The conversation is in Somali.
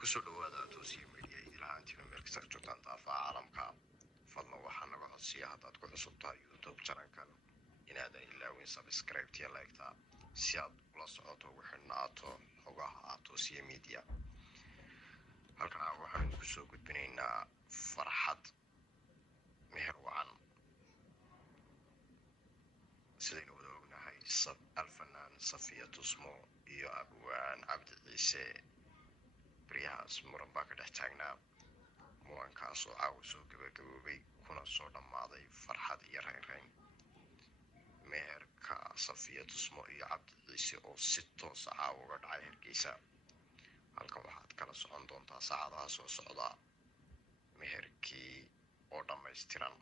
kusoo dhawaada toosiye media ilaantiina meel kasta joogtaan daafaha caalamka fadlan waxaa naga codsiya haddaad ku cusub tahay youtube channelkan inaadan ilaawin subscribe tiya like-ta si aad ula socoto wixinaato xogaha toosiye media halkan waxaan kusoo gudbinaynaa farxad meher wacan sidaynu wada ognahay alfanaan safiya tusmo iyo abwaan cabdi ciise برياس مربع كدحتاجنا موان كاسو عاوزو جبجبوبي كنا صورنا ماضي فرحة يرين مهر كصفية اسمه عبد العيسى أو ستة ساعة وقعد على الكيسة هالكم واحد كلا صعون دون تساعدها سو صعدا مهر كي أو دم يسترن